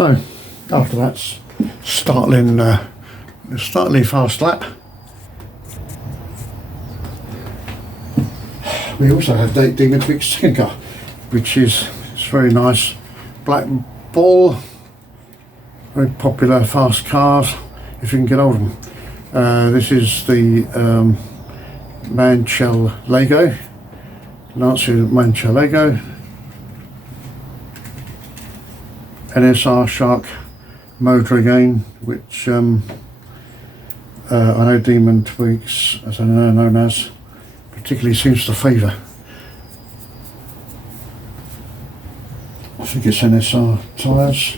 So after that startling fast lap, we also have Demon Twig's second car, which is very nice. Black ball, very popular fast cars if you can get hold of them. This is the Manchel Lego, Lancia Manchel Lego, NSR Shark motor again, which I know Demon Twigs, as I know known as, particularly seems to favour. I think it's NSR tyres.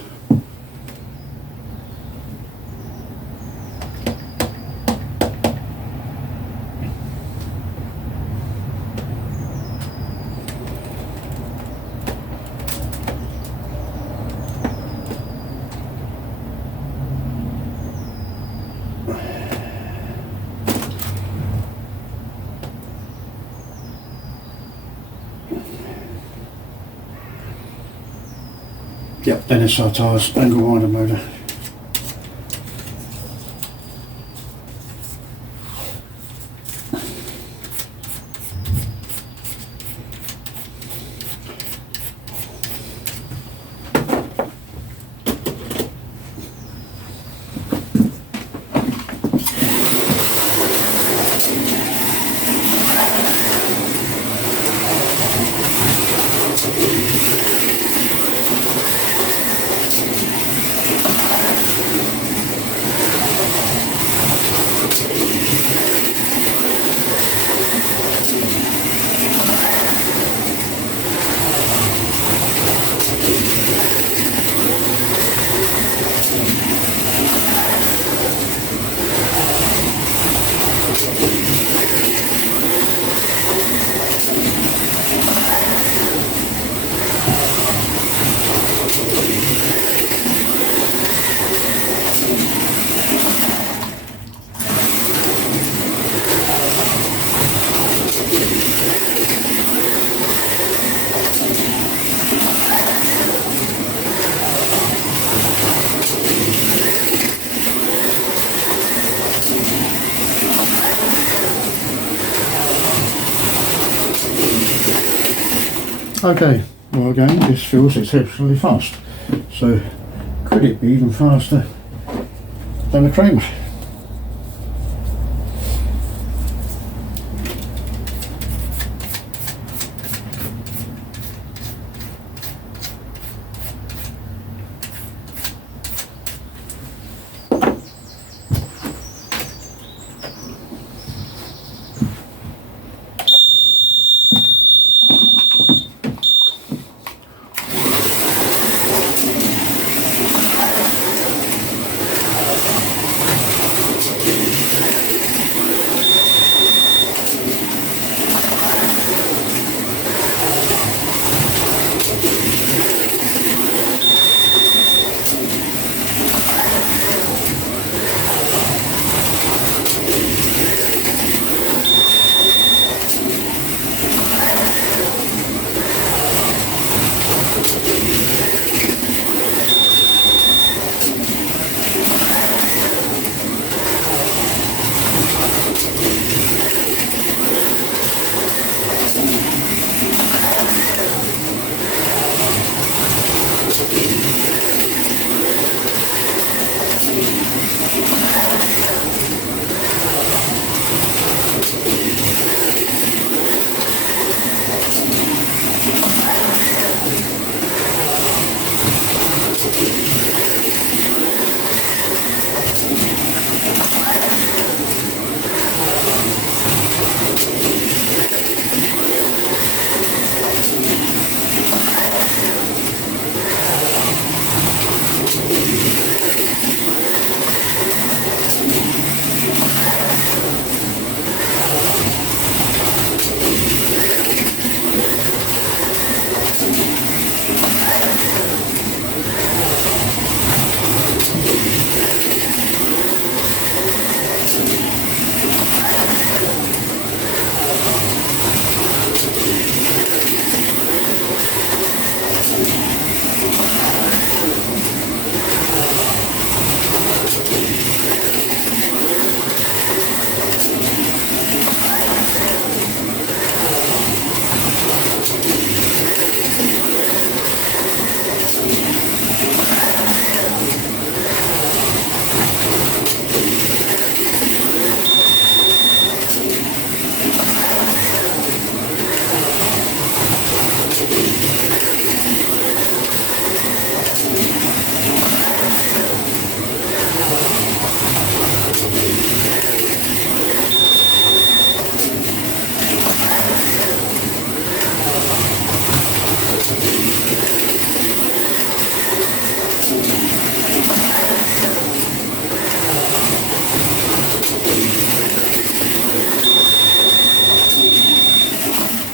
Yep, NSR tyres, angle winder motor. Okay, well again, this feels exceptionally fast, so could it be even faster than a Kramer?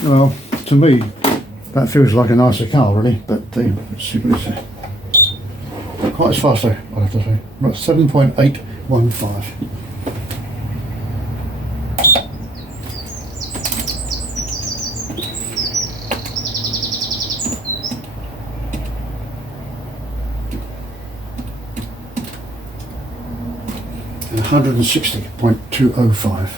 Well, to me, that feels like a nicer car, really. But let's see what it says. Not quite as fast, though, I have to say. Right, 7.815. And 160.205.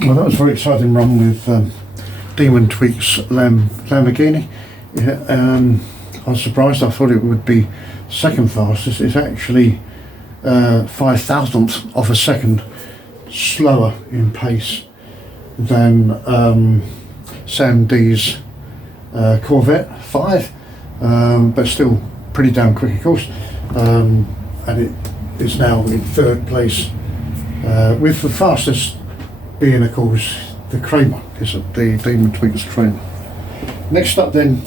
Well, that was a very exciting run with Demon Tweak's Lamborghini. Yeah, I was surprised. I thought it would be second fastest. It's actually 5,000th of a second slower in pace than Sam D's Corvette 5, but still pretty damn quick, of course. And it is now in third place with the fastest being, of course, the Kramer, is it? The Demon Tweak's Kramer. Next up then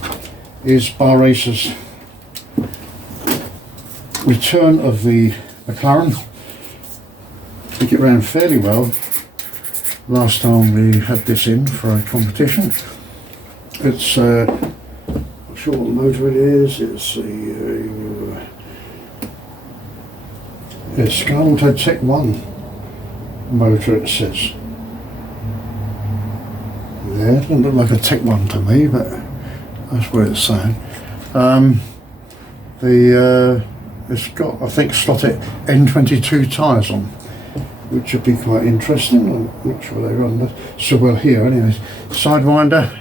is Bar Racer's return of the McLaren. I think it ran fairly well last time we had this in for a competition. It's not sure what motor it is. It's a Scarlett Tech 1 motor, it says. Yeah, it doesn't look like a Tech 1 to me, but that's what it's saying. It's got, I think, slotted N22 tyres on, which would be quite interesting. I'm not sure they run that so well here. Anyways, Sidewinder,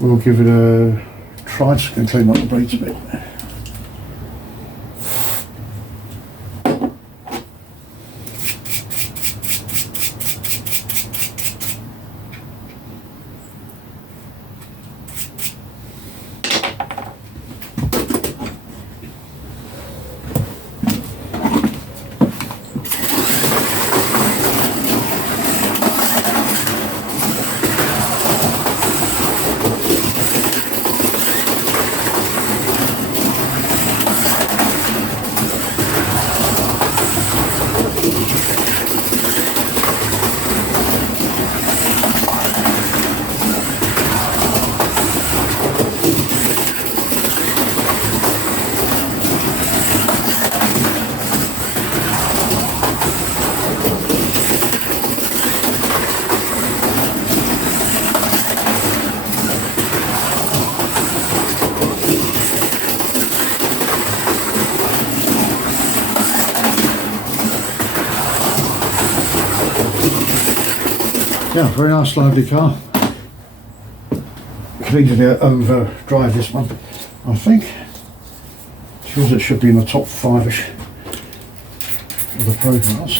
we'll give it a try. Just going to clean up the brakes a bit. Yeah, very nice, lively car. Could easily overdrive this one, I think. Feels it should be in the top 5-ish of the Pro cars.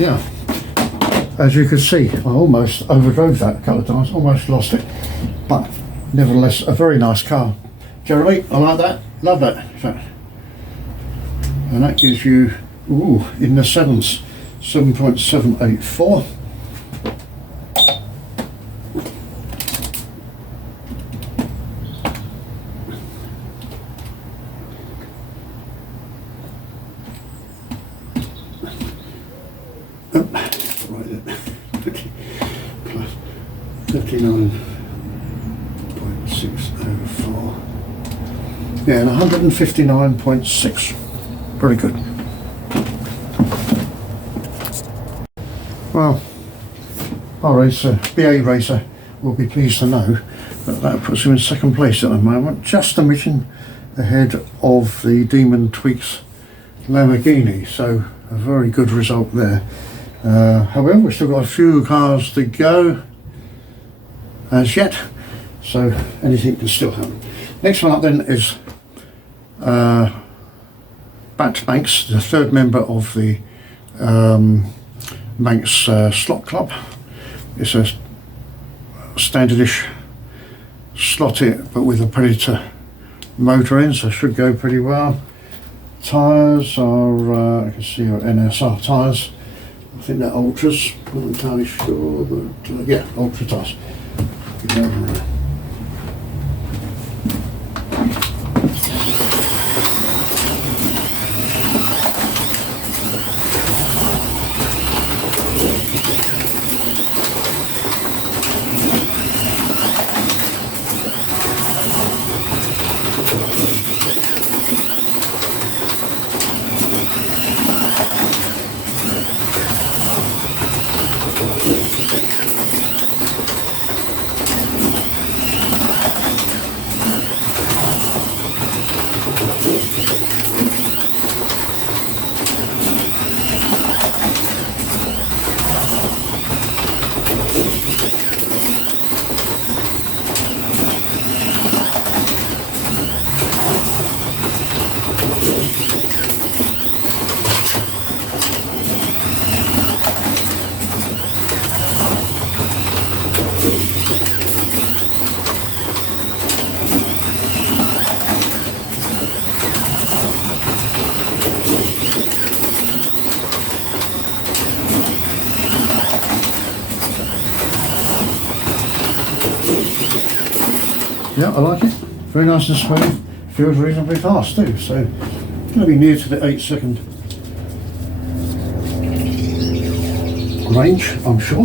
yeah, as you can see, I almost overdrove that a couple of times, almost lost it, but nevertheless a very nice car. Jeremy, I like that, love that in fact. And that gives you, ooh, in the sevens, 7.784. Right there. 39.604. Yeah, and 159.6. Pretty good. Well, our racer, BA Racer, will be pleased to know that that puts him in second place at the moment, just a mission ahead of the Demon Tweaks Lamborghini. So a very good result there. However, we've still got a few cars to go as yet, so anything can still happen. Next one up then is Bat Banks, the third member of the Manx Slot Club. It's a standardish slot it, but with a Predator motor in, so should go pretty well. Tyres are, I can see, are NSR tyres. I think they're ultras, not entirely sure, but yeah, ultra tyres. Yeah, I like it. Very nice and smooth. Feels reasonably fast too. So going to be near to the 8-second range, I'm sure.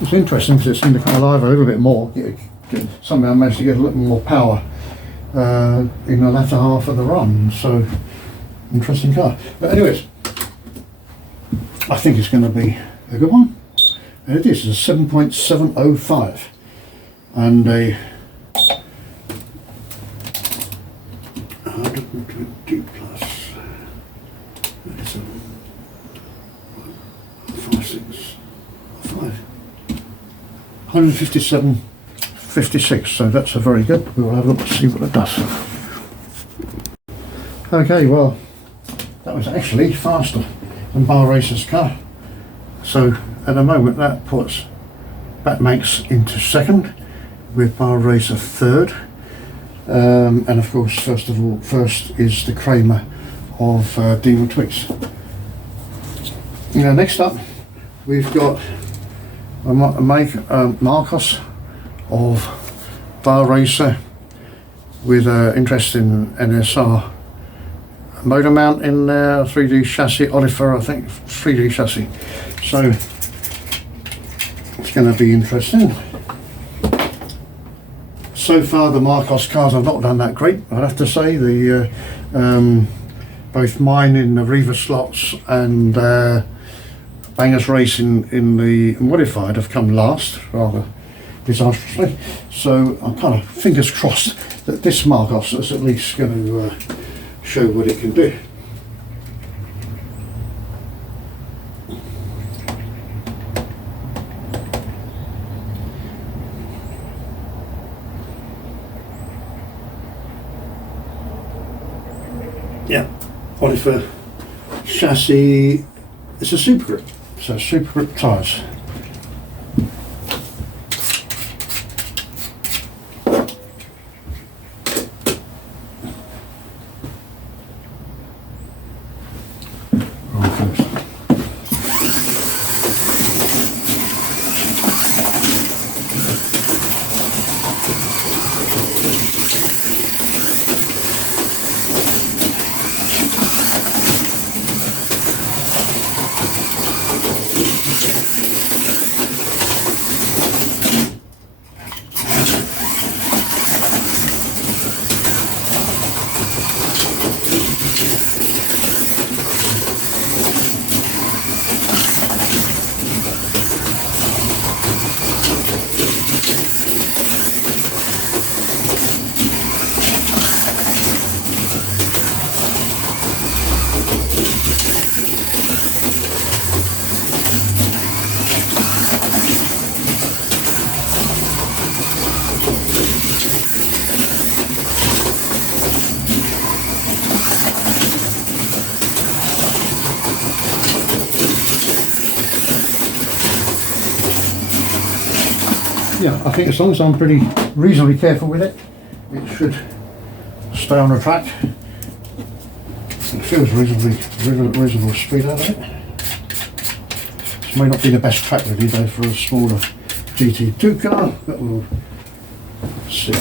It's interesting because it seemed to come alive a little bit more. Somehow managed to get a little more power in the latter half of the run. So, interesting car. But anyways, I think it's going to be a good one. And it is a 7.705 and a 120 plus 37, 5, 6, 5, 157.56. So that's a very good. We'll have a look to see what it does. Okay, well, that was actually faster than Bar Racer's car. So at the moment that puts Batmanx into second with Bar Racer third, and of course first is the Kramer of Demon Twix. Now next up we've got a Marcos of Bar Racer with interest in NSR motor mount in there, 3D chassis, Oliver I think, 3D chassis. So it's going to be interesting. So far the Marcos cars have not done that great, I'd have to say. The both mine in the Riva slots and Bangers Racing in the modified have come last, rather disastrously. So I'm kind of fingers crossed that this Marcos is at least going to show what it can do. Yeah, Oliver chassis, it's a super grip, so super grip tyres. Yeah, I think as long as I'm pretty reasonably careful with it, it should stay on the track. It feels reasonable speed out of it. This may not be the best track really though for a smaller GT2 car, but we'll see.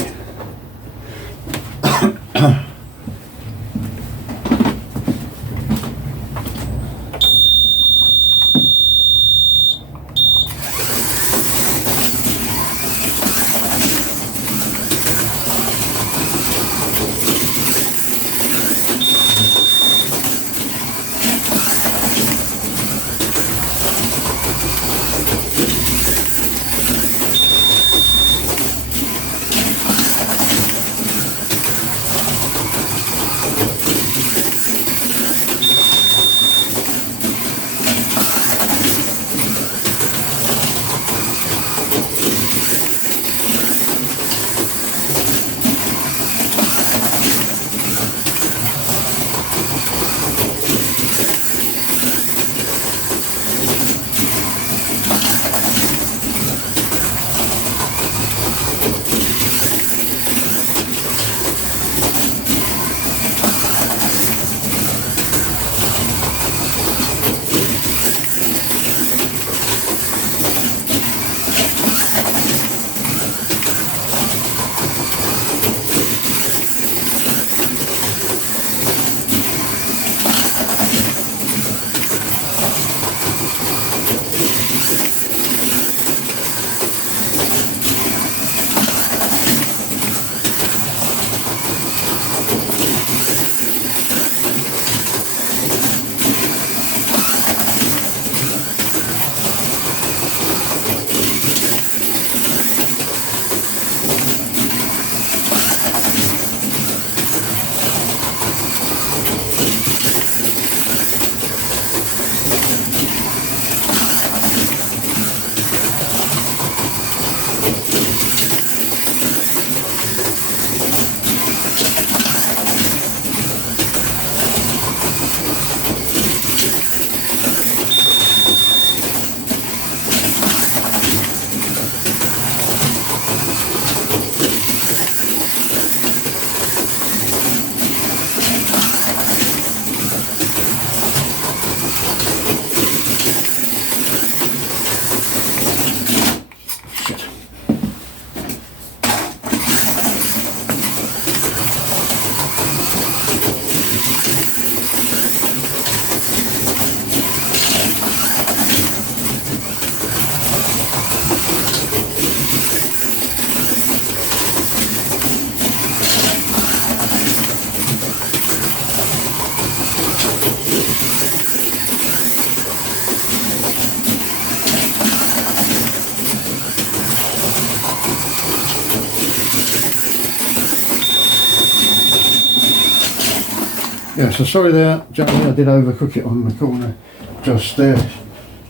Yeah, so sorry there, gentlemen, I did overcook it on the corner just there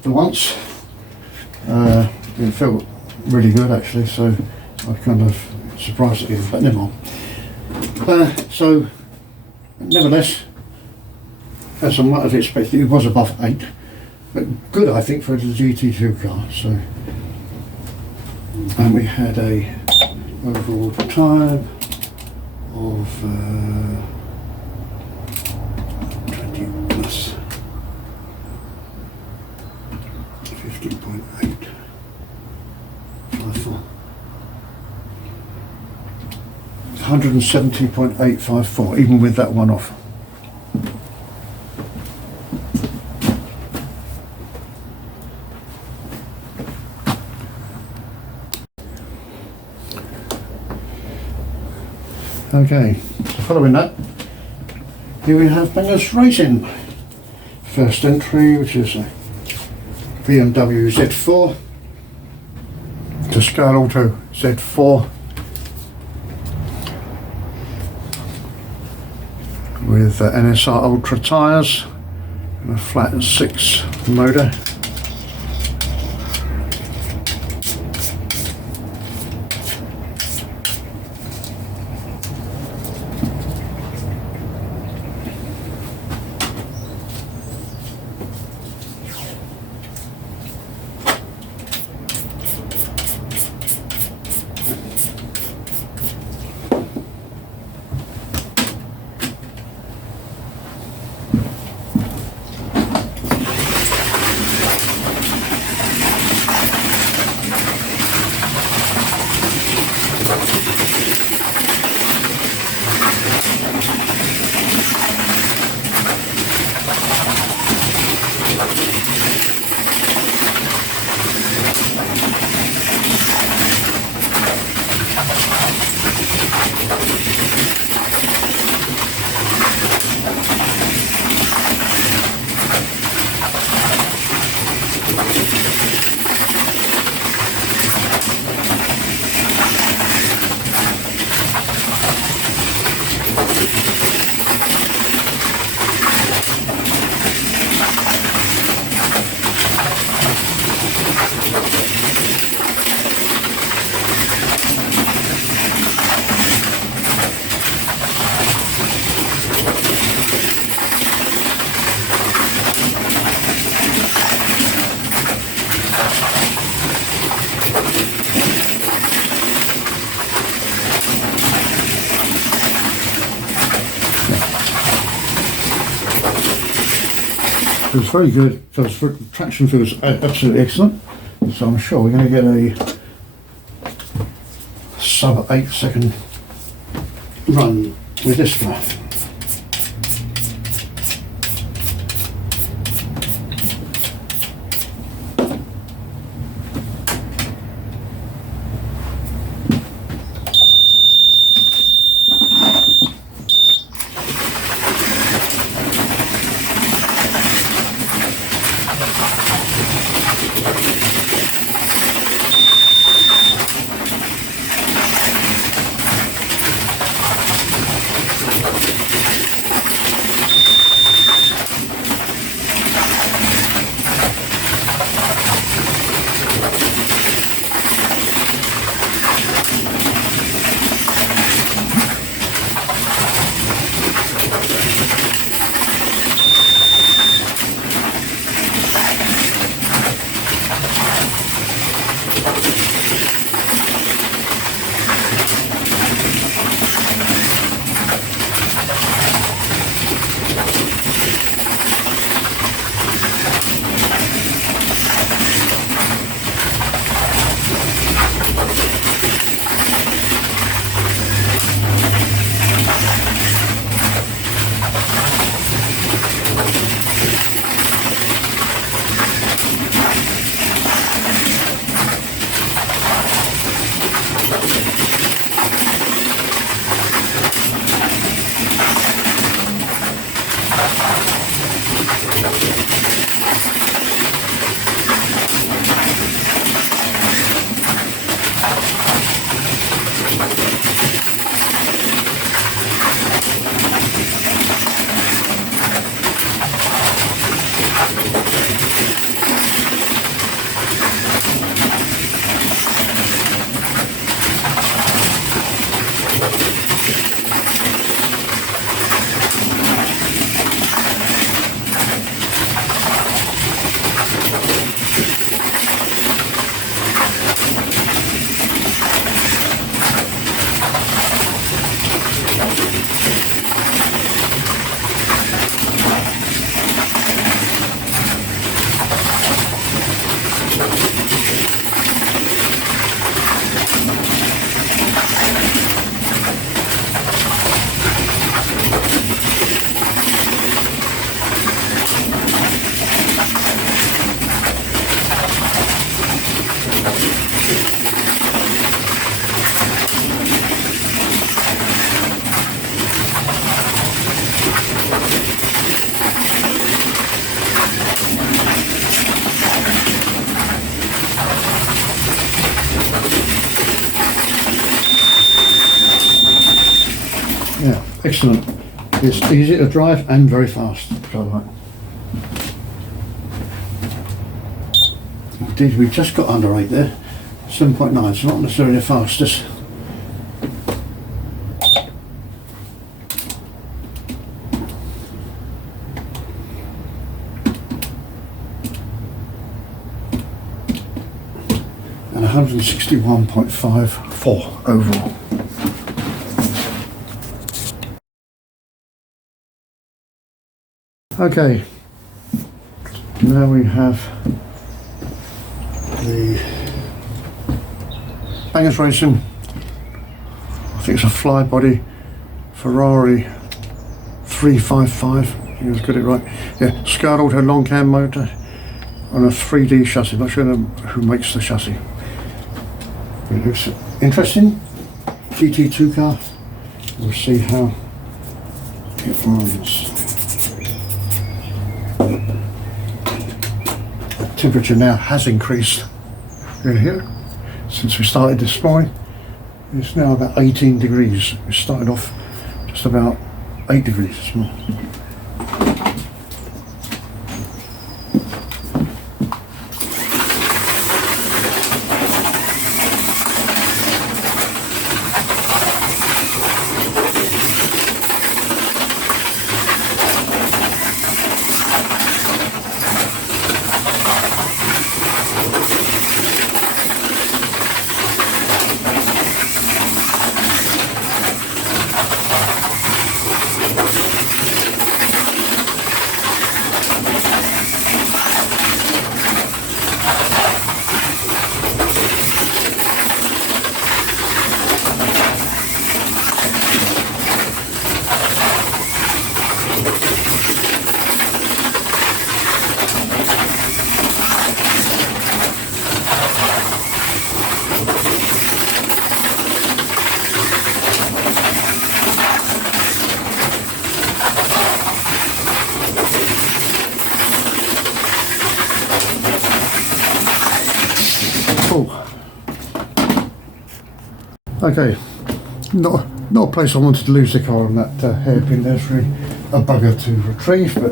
the once. It felt really good actually, so I kind of surprised at you, but never mind. So, nevertheless, as I might have expected, it was above 8, but good I think for a GT2 car. So, and we had a overall time of 20 plus 15.8. 170.854, even with that one off. Okay, so following that, here we have Bangers Racing. First entry, which is a BMW Z4 to Scale Auto Z4 with NSR Ultra tyres and a flat 6 motor. It was very good. So the traction feels absolutely excellent. So I'm sure we're going to get a sub 8 second run with this guy. Yeah, excellent. It's easy to drive and very fast. So like. Indeed, we just got under 8 there. 7.9, it's not necessarily the fastest. And 161.54 overall. Okay, now we have the Bangers Racing, I think it's a fly body Ferrari 355, I think I've got it right. Yeah, Scar Auto long cam motor on a 3D chassis, not sure who makes the chassis. It looks interesting, GT2 car, we'll see how it runs. The temperature now has increased in here since we started this morning. It's now about 18 degrees. We started off just about 8 degrees this morning. Okay, not a place I wanted to lose the car on that hairpin. There's really a bugger to retrieve, but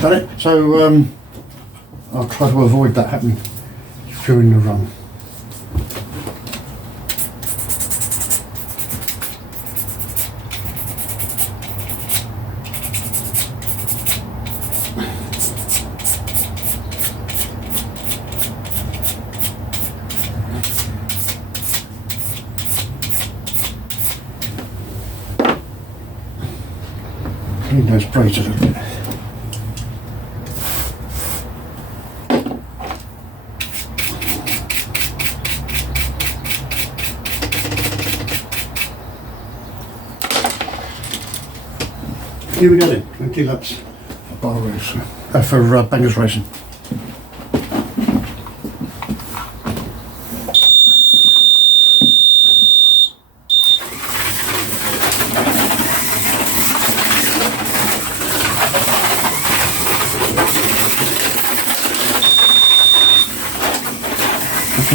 done it. So I'll try to avoid that happening during the run. Clean those brakes a little bit. Here we go then, 20 laps for bar race, for Bangers Racing.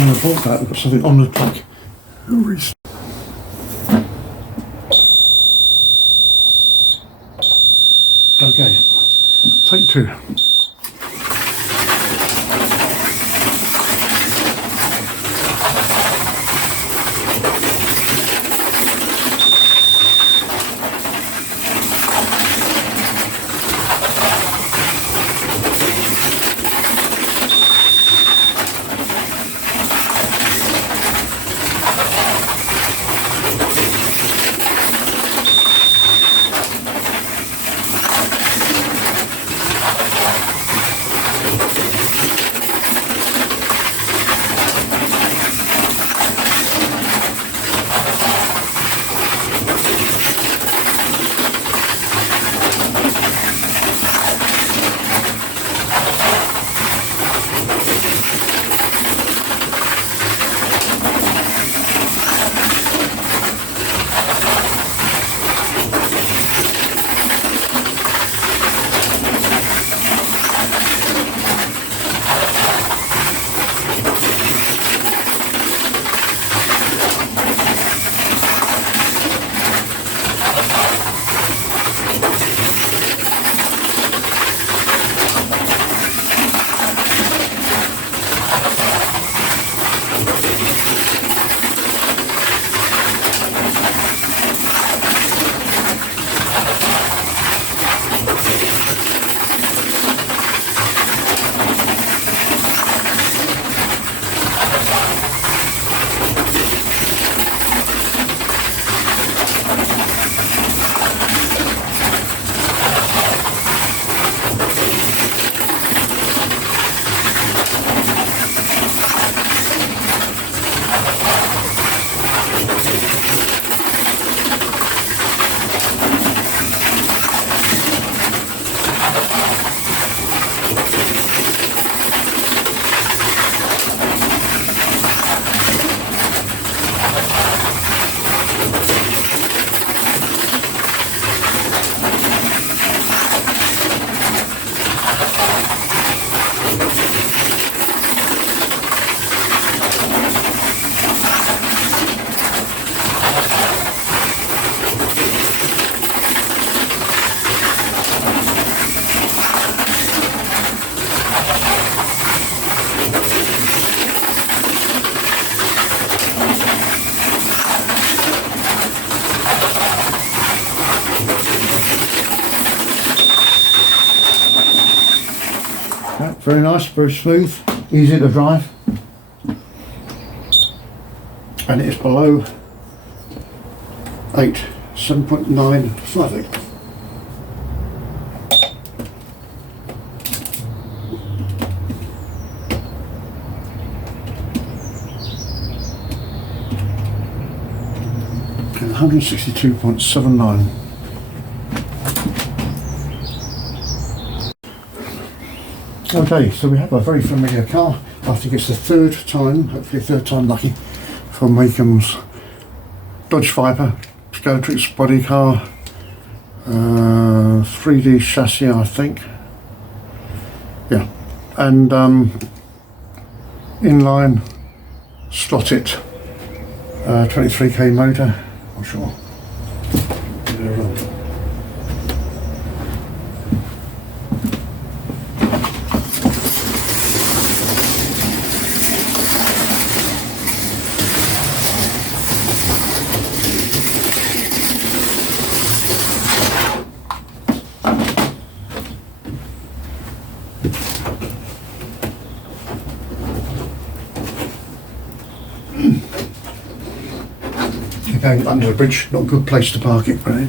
I bought that, I've got something on the track. Okay, take 2. very nice, very smooth, easy to drive, and it is below 8, 7.9 slightly. And 162.79. Okay, so we have a very familiar car. I think it's the third time, hopefully third time lucky, for Macon's Dodge Viper, Skeletrix body car, 3D chassis I think, yeah, and inline slotted 23k motor, I'm sure. Going under the bridge, not a good place to park it, right?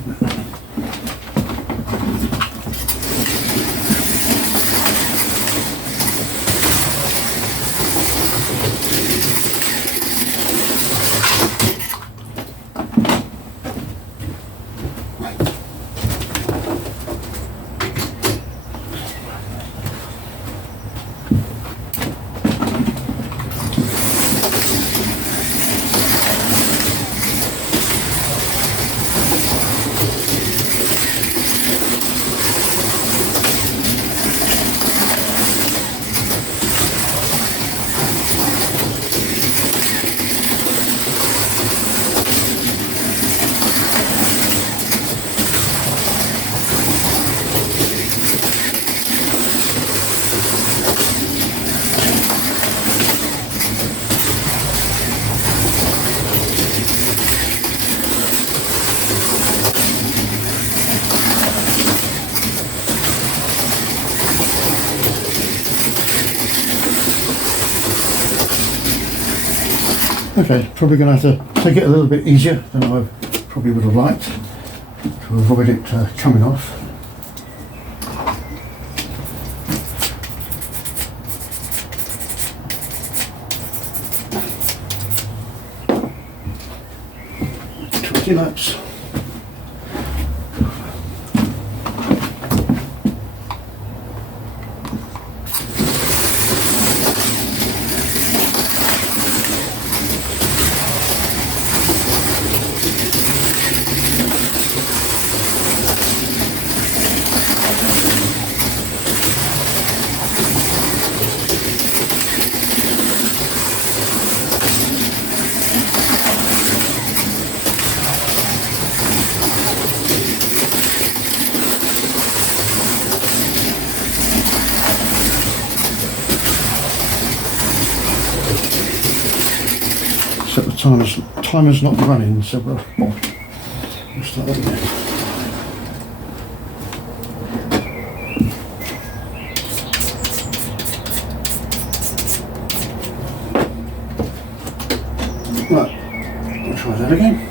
Okay, probably going to have to take it a little bit easier than I probably would have liked to avoid it coming off. Laps. So the timer's not running, so we'll start that again. Right, we'll try that again.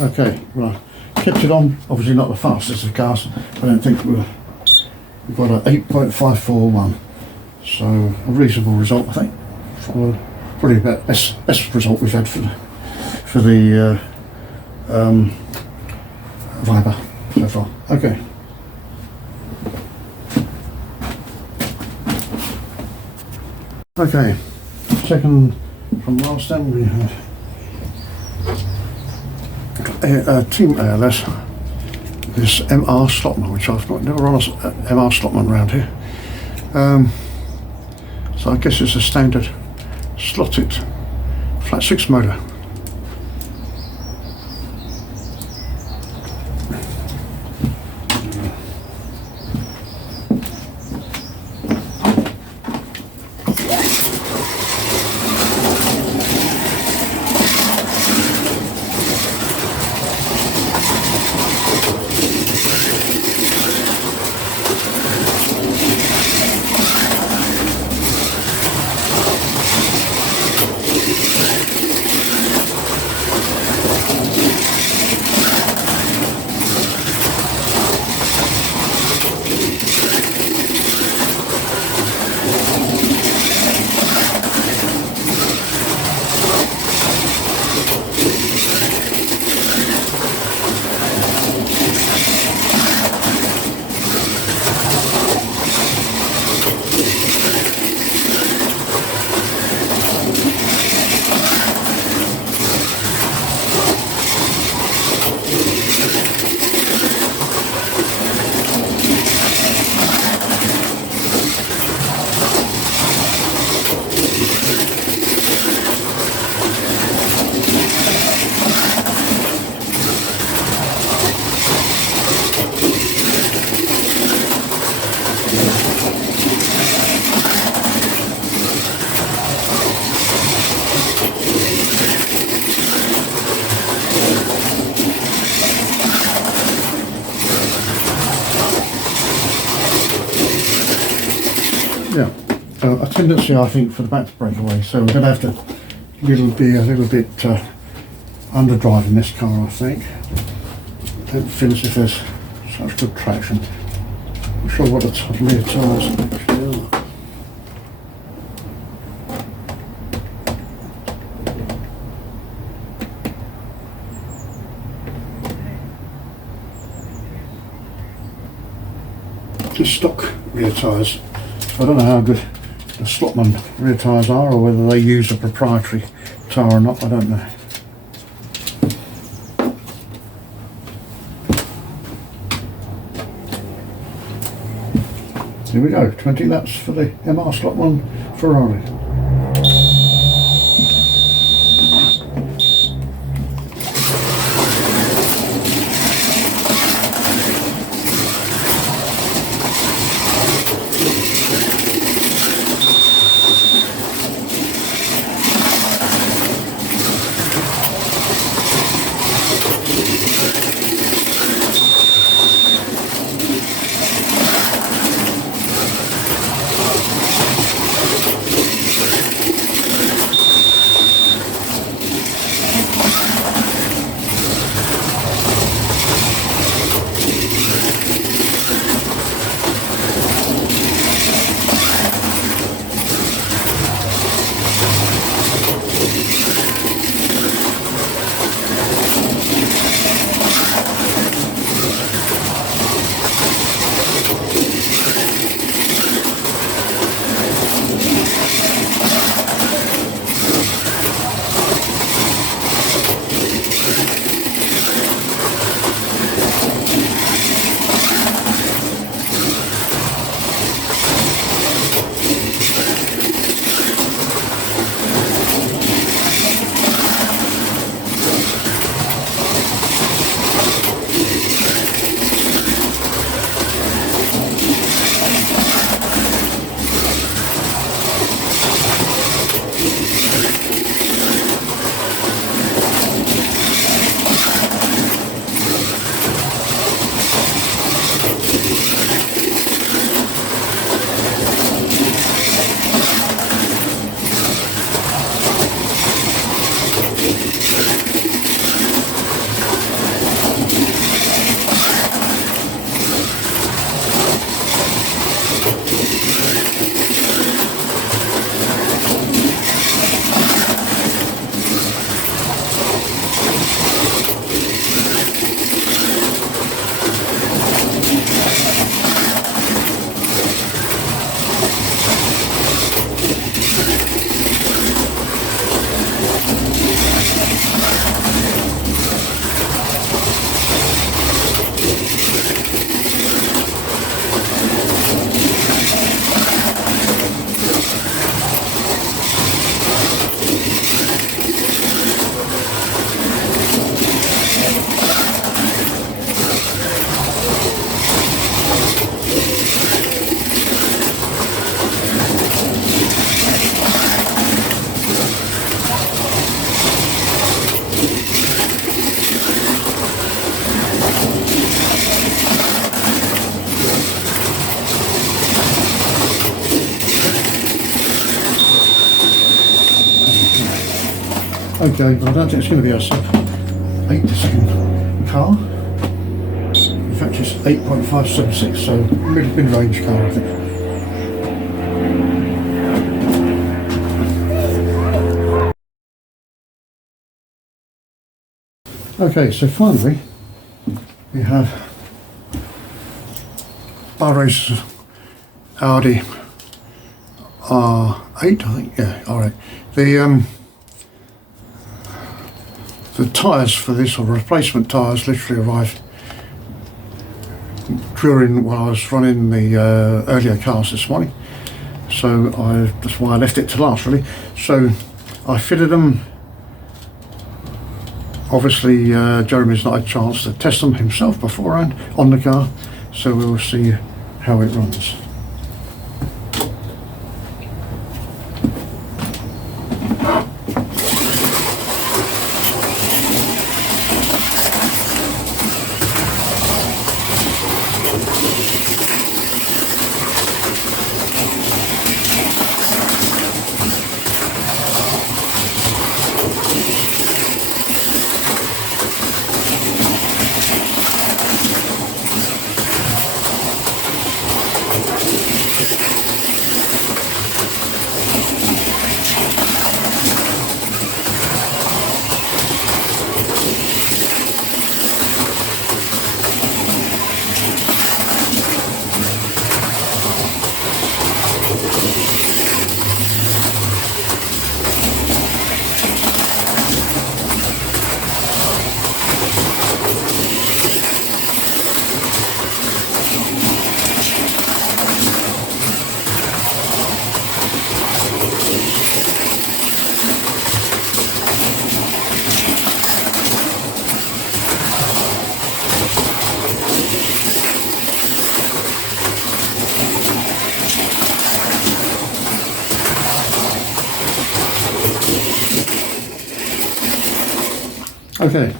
Okay, right. Kept it on, obviously not the fastest of cars. I don't think we've got an 8.541. So a reasonable result, I think. Probably about best result we've had for the Viper so far. Okay. Okay. Second from last time we had Team ALS. This MR Slotman, which I've never run a MR Slotman around here. So I guess it's a standard slotted flat 6 motor. Yeah, a tendency I think for the back to break away, so we're going to have to be a little bit underdriving this car, I think. Don't feel as if there's such good traction. I'm not sure what the rear tyres actually are. Just stock rear tyres. I don't know how good the Slotman rear tyres are, or whether they use a proprietary tyre or not, I don't know. Here we go, 20 laps for the MR Slotman Ferrari. Okay, but I don't think it's going to be a sub 8 second car. In fact, it's 8.576, so mid-range car, I think. Okay, so finally we have Barry's Audi R8, I think, yeah, R8. The tyres for this, or replacement tyres, literally arrived during while I was running the earlier cars this morning. So that's why I left it to last, really. So I fitted them. Obviously, Jeremy's not had a chance to test them himself beforehand on the car, so we'll see how it runs. Okay,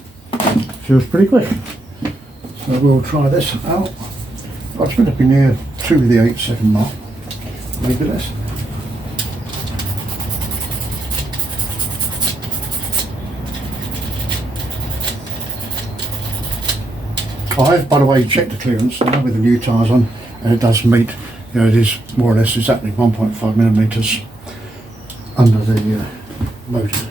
feels pretty quick. So we'll try this out. I expect to be near to the 8 second mark, maybe less. I have, by the way, checked the clearance now with the new tyres on, and it does meet, you know, it is more or less exactly 1.5 millimetres under the motor.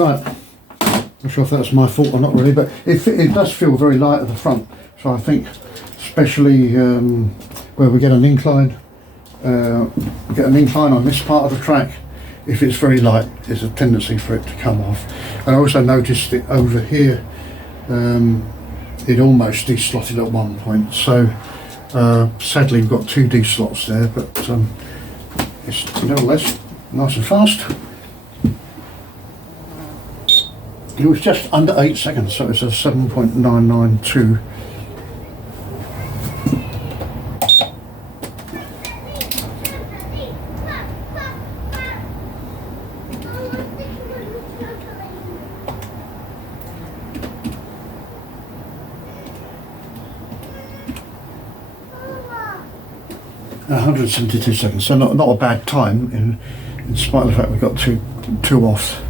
Right, not sure if that's my fault or not really, but it does feel very light at the front. So I think, especially where we get an incline on this part of the track, if it's very light, there's a tendency for it to come off. And I also noticed it over here, it almost de-slotted at one point. So sadly we've got 2 D-slots there, but it's nevertheless nice and fast. It was just under 8 seconds, so it's a 7.992. $172 seconds, so not a bad time in spite of the fact we got two off.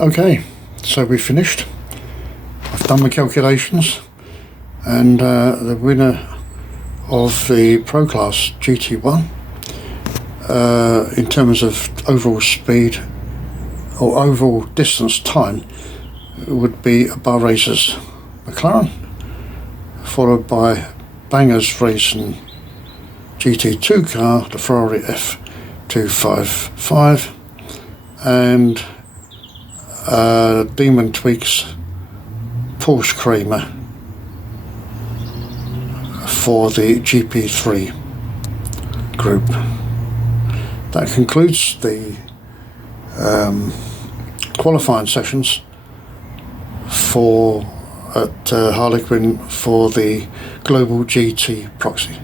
Okay, so we finished. I've done the calculations, and the winner of the Pro Class GT1 in terms of overall speed or overall distance time would be a Bar Racers McLaren, followed by Bangers Racing GT2 car, the Ferrari F255, and Demon Tweaks Porsche Kramer for the GP3 group. That concludes the qualifying sessions at Harlequin for the Global GT Proxy.